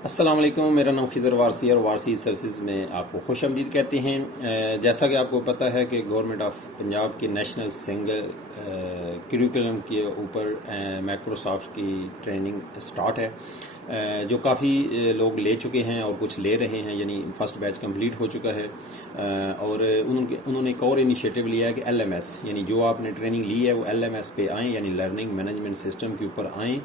अस्सलाम वालेकुम। मेरा नाम खिज़र वारसी है और वारसी सर्विस में आपको खुश आमदीद कहते हैं। जैसा कि आपको पता है कि गवर्नमेंट ऑफ पंजाब के नेशनल सिंगल करिकुलम के ऊपर माइक्रोसॉफ्ट की ट्रेनिंग स्टार्ट है, जो काफ़ी लोग ले चुके हैं और कुछ ले रहे हैं, यानी फर्स्ट बैच कंप्लीट हो चुका है। और उन्होंने एक और इनिशिएटिव लिया है कि LMS, यानी जो आपने ट्रेनिंग ली है वो LMS पे आएँ, यानी लर्निंग मैनेजमेंट सिस्टम के ऊपर आएँ,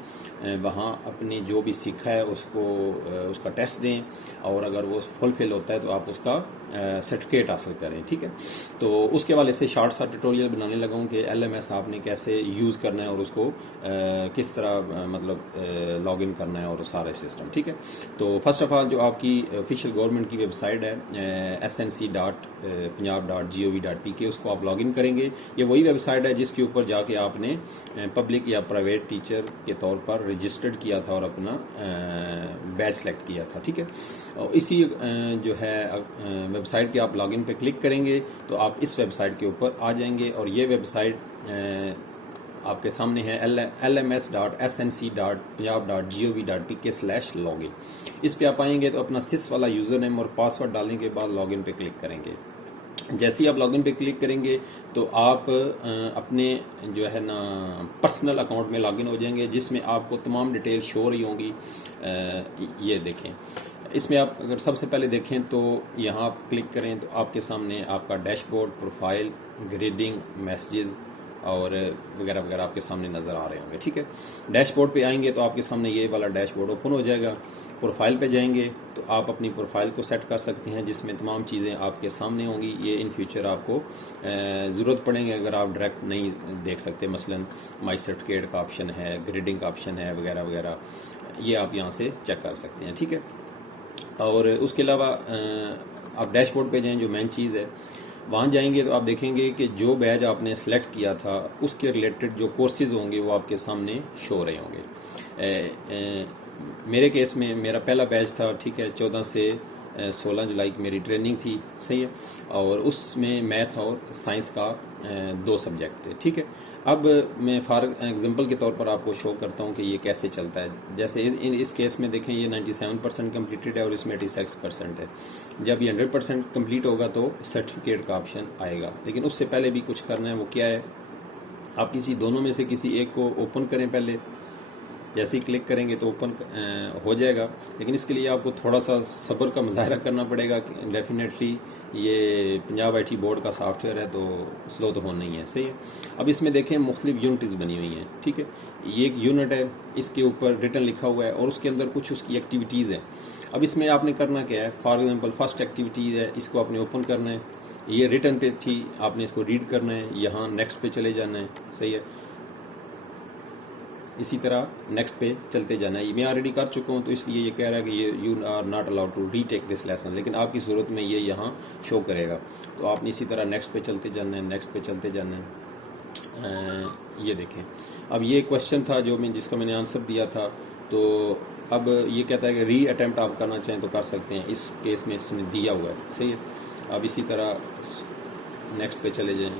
वहाँ अपने जो भी सीखा है उसको उसका टेस्ट दें, और अगर वो फुलफिल होता है तो आप उसका सर्टिफिकेट हासिल करें। ठीक है, तो उसके वाले से शॉर्ट सा ट्यूटोरियल बनाने लगा हूँ कि LMS आपने कैसे यूज़ करना है और उसको किस तरह मतलब लॉग इन करना है और सारा सिस्टम। ठीक है, तो फर्स्ट ऑफ ऑल जो आपकी ऑफिशियल गवर्नमेंट की वेबसाइट है snc.punjab.gov.pk, उसको आप लॉग इन करेंगे। ये वही वेबसाइट है जिसके ऊपर जाके आपने पब्लिक या प्राइवेट टीचर के तौर पर रजिस्टर्ड किया था और अपना बैच सेलेक्ट किया था। ठीक है, और इसी जो है वेबसाइट के आप लॉगिन पे क्लिक करेंगे तो आप इस वेबसाइट के ऊपर आ जाएंगे, और ये वेबसाइट आपके सामने है lms.snc.punjab.gov.pk/login। इस पे आप आएंगे तो अपना सिस वाला यूज़र नेम और पासवर्ड डालने के बाद लॉगिन पे क्लिक करेंगे। जैसे ही आप लॉगिन पे क्लिक करेंगे तो आप अपने जो है ना पर्सनल अकाउंट में लॉगिन हो जाएंगे, जिसमें आपको तमाम डिटेल शो हो रही होंगी। ये देखें, इसमें आप अगर सबसे पहले देखें तो यहाँ आप क्लिक करें तो आपके सामने आपका डैशबोर्ड, प्रोफाइल, ग्रेडिंग, मैसेजेस और वगैरह वगैरह आपके सामने नज़र आ रहे होंगे। ठीक है, डैशबोर्ड पे आएंगे तो आपके सामने ये वाला डैशबोर्ड ओपन हो जाएगा। प्रोफाइल पे जाएंगे तो आप अपनी प्रोफाइल को सेट कर सकते हैं, जिसमें तमाम चीज़ें आपके सामने होंगी। ये इन फ्यूचर आपको ज़रूरत पड़ेंगे अगर आप डायरेक्ट नहीं देख सकते। मसलन माई सर्टिफिकेट का ऑप्शन है, ग्रेडिंग का ऑप्शन है, वगैरह वगैरह, ये आप यहाँ से चेक कर सकते हैं। ठीक है, और उसके अलावा आप डैशबोर्ड पे जाएं, जो मेन चीज़ है वहाँ जाएंगे तो आप देखेंगे कि जो बैच आपने सेलेक्ट किया था उसके रिलेटेड जो कोर्सेज होंगे वो आपके सामने शो हो रहे होंगे। मेरे केस में मेरा पहला बैच था, ठीक है, 14 से 16 जुलाई की मेरी ट्रेनिंग थी, सही है, और उसमें मैथ और साइंस का 2 सब्जेक्ट थे। ठीक है, अब मैं फॉर एग्जांपल के तौर पर आपको शो करता हूँ कि ये कैसे चलता है। जैसे इस केस में देखें, ये 97% कम्प्लीटेड है और इसमें 86% है। जब ये 100% कम्प्लीट होगा तो सर्टिफिकेट का ऑप्शन आएगा, लेकिन उससे पहले भी कुछ करना है। वो क्या है, आप किसी दोनों में से किसी एक को ओपन करें पहले। जैसे ही क्लिक करेंगे तो ओपन हो जाएगा, लेकिन इसके लिए आपको थोड़ा सा सब्र का मुजाहरा करना पड़ेगा। डेफिनेटली ये पंजाब IT बोर्ड का सॉफ्टवेयर है तो स्लो तो होना ही है, सही है। अब इसमें देखें मुख्तलिफ यूनिट्स बनी हुई हैं। ठीक है, ये एक यूनिट है, इसके ऊपर रिटर्न लिखा हुआ है और उसके अंदर कुछ उसकी एक्टिविटीज़ है। अब इसमें आपने करना क्या है, फॉर एग्जांपल फर्स्ट एक्टिविटीज़ है, इसको आपने ओपन करना है। ये रिटर्न पे थी, आपने इसको रीड करना है, यहाँ नेक्स्ट पे चले जाना है, सही है। इसी तरह नेक्स्ट पे चलते जाना है। मैं ऑलरेडी कर चुका हूँ तो इसलिए ये कह रहा है कि ये you are not allowed to retake this lesson, लेकिन आपकी सूरत में ये यहाँ शो करेगा। तो आपने इसी तरह नेक्स्ट पे चलते जाना है, नेक्स्ट पे चलते जाना है। ये देखें, अब ये क्वेश्चन था जो जिसका मैंने आंसर दिया था, तो अब ये कहता है कि री अटैम्प्ट आप करना चाहें तो कर सकते हैं। इस केस में इसने दिया हुआ है, सही है। अब इसी तरह नेक्स्ट पे चले जाएँ,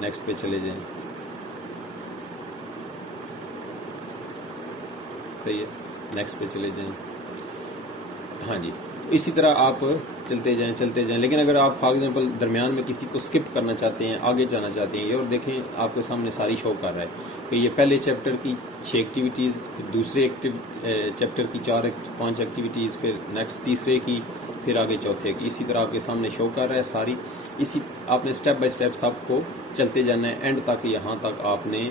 नेक्स्ट पे चले जाएँ, सही है, नेक्स्ट पे चले जाएं। हाँ जी, इसी तरह आप चलते जाएं। लेकिन अगर आप फॉर एग्जांपल दरमियान में किसी को स्किप करना चाहते हैं, आगे जाना चाहते हैं, ये और देखें आपके सामने सारी शो कर रहा है कि ये पहले चैप्टर की 6 एक्टिविटीज़, फिर दूसरे चैप्टर की 4-5 एक्टिविटीज़, फिर नेक्स्ट तीसरे की, फिर आगे चौथे की। इसी तरह आपके सामने शो कर रहा है सारी। इसी आपने स्टेप बाय स्टेप सबको चलते जाना है, एंड तक यहाँ तक आपने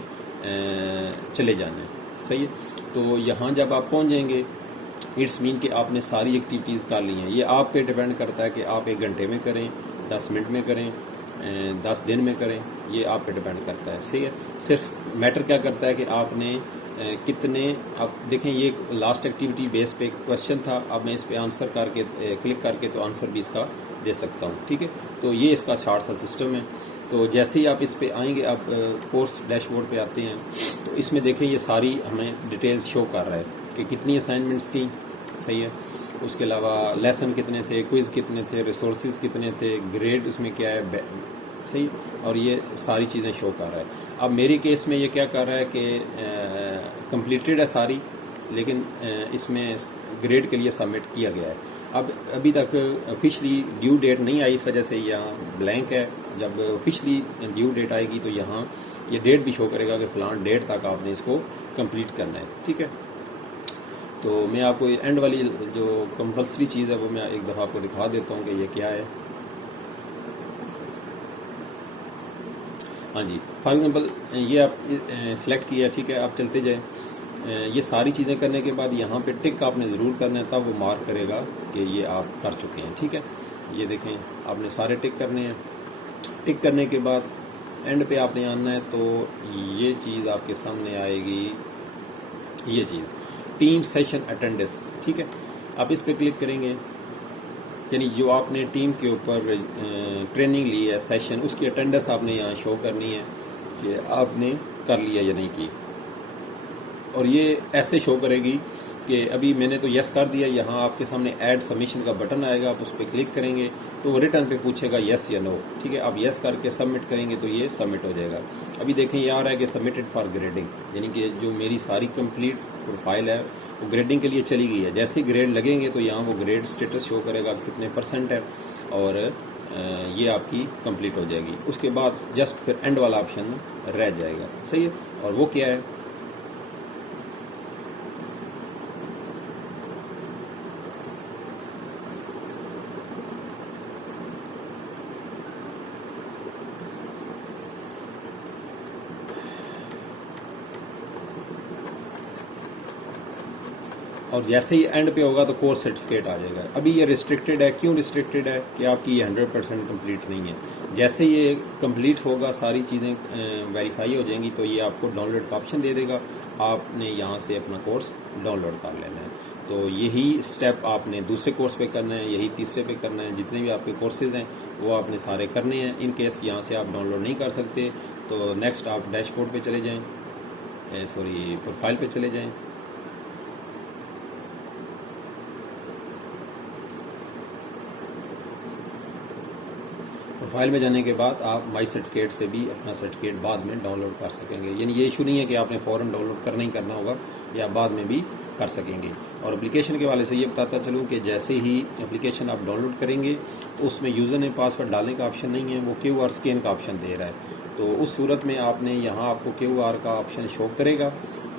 चले जाना है, सही है। तो यहाँ जब आप पहुँच जाएंगे, इट्स मीन कि आपने सारी एक्टिविटीज़ कर ली हैं। ये आप पे डिपेंड करता है कि आप 1 घंटे में करें, 10 मिनट में करें, 10 दिन में करें, ये आप पे डिपेंड करता है, सही है। सिर्फ मैटर क्या करता है कि आपने कितने, आप देखें ये लास्ट एक्टिविटी बेस पे क्वेश्चन था। अब मैं इस पर आंसर करके क्लिक करके तो आंसर भी इसका दे सकता हूँ। ठीक है, तो ये इसका शॉर्ट सा सिस्टम है। तो जैसे ही आप इस पे आएंगे, आप कोर्स डैशबोर्ड पे आते हैं तो इसमें देखें ये सारी हमें डिटेल्स शो कर रहा है कि कितनी असाइनमेंट्स थी, सही है। उसके अलावा लेसन कितने थे, क्विज़ कितने थे, रिसोर्सेज कितने थे, ग्रेड उसमें क्या है, सही, और ये सारी चीज़ें शो कर रहा है। अब मेरी केस में ये क्या कर रहा है कि कंप्लीटेड है सारी, लेकिन इसमें ग्रेड के लिए सबमिट किया गया है। अब अभी तक ऑफिशियली ड्यू डेट नहीं आई, इस वजह से यहाँ ब्लैंक है। जब ऑफिशियली ड्यू डेट आएगी तो यहाँ ये डेट भी शो करेगा कि फलान डेट तक आपने इसको कंप्लीट करना है, ठीक है। तो मैं आपको एंड वाली जो कंपल्सरी चीज़ है वो मैं एक दफ़ा आपको दिखा देता हूँ कि ये क्या है। हाँ जी, फॉर एग्जांपल ये आप सिलेक्ट किया, ठीक है। आप चलते जाएं, ये सारी चीज़ें करने के बाद यहाँ पे टिक आपने ज़रूर करना है, तब वो मार्क करेगा कि ये आप कर चुके हैं, ठीक है। ये देखें, आपने सारे टिक करने हैं। टिक करने के बाद एंड पे आपने आना है, तो ये चीज़ आपके सामने आएगी, ये चीज़ टीम सेशन अटेंडेंस, ठीक है। आप इस पे क्लिक करेंगे, यानी जो आपने टीम के ऊपर ट्रेनिंग ली है, सेशन, उसकी अटेंडेंस आपने यहाँ शो करनी है कि आपने कर लिया या नहीं की। और ये ऐसे शो करेगी कि अभी मैंने तो यस कर दिया। यहाँ आपके सामने ऐड सबमिशन का बटन आएगा, आप उस पर क्लिक करेंगे तो वो रिटर्न पे पूछेगा यस या नो, ठीक है। आप यस करके सबमिट करेंगे तो ये सबमिट हो जाएगा। अभी देखें ये आ रहा है कि सबमिटेड फॉर ग्रेडिंग, यानी कि जो मेरी सारी कंप्लीट प्रोफाइल है वो ग्रेडिंग के लिए चली गई है। जैसे ही ग्रेड लगेंगे तो यहाँ वो ग्रेड स्टेटस शो करेगा कितने % है, और ये आपकी कंप्लीट हो जाएगी। उसके बाद जस्ट फिर एंड वाला ऑप्शन रह जाएगा, सही है। और वो क्या है, और जैसे ही एंड पे होगा तो कोर्स सर्टिफिकेट आ जाएगा। अभी ये रिस्ट्रिक्टेड है, क्यों रिस्ट्रिक्टेड है कि आपकी ये 100% कंप्लीट नहीं है। जैसे ये कंप्लीट होगा, सारी चीज़ें वेरीफाई हो जाएंगी, तो ये आपको डाउनलोड का ऑप्शन दे देगा। आपने यहाँ से अपना कोर्स डाउनलोड कर लेना है। तो यही स्टेप आपने दूसरे कोर्स पे करना है, यही तीसरे पे करना है। जितने भी आपके कोर्सेज हैं वो आपने सारे करने हैं। इन केस यहाँ से आप डाउनलोड नहीं कर सकते तो नेक्स्ट आप डैशबोर्ड पे चले जाएँ, सॉरी प्रोफाइल पे चले जाएँ। प्रोफाइल में जाने के बाद आप माई सर्टिफिकेट से भी अपना सर्टिफिकेट बाद में डाउनलोड कर सकेंगे। यानी ये इशू नहीं है कि आपने फ़ौरन डाउनलोड करना ही करना होगा, या बाद में भी कर सकेंगे। और एप्लीकेशन के वाले से ये बताता चलूँ कि जैसे ही एप्लीकेशन आप डाउनलोड करेंगे तो उसमें यूज़र नेम पासवर्ड डालने का ऑप्शन नहीं है, वो QR स्कैन का ऑप्शन दे रहा है। तो उस सूरत में आपने यहाँ आपको QR का ऑप्शन शो करेगा,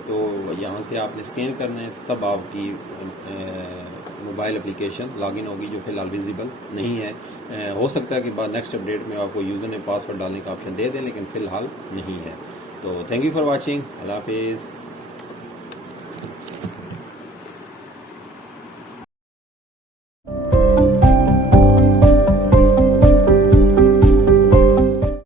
तो यहाँ से आपने स्कैन करना है, तब आपकी मोबाइल एप्लीकेशन लॉगिन होगी, जो फिलहाल विजिबल नहीं है। हो सकता है कि बाद नेक्स्ट अपडेट में आपको यूज़र नेम पासवर्ड डालने का ऑप्शन दे दें, लेकिन फ़िलहाल नहीं है। तो थैंक यू फॉर वाचिंग, अल्लाह हाफिज़।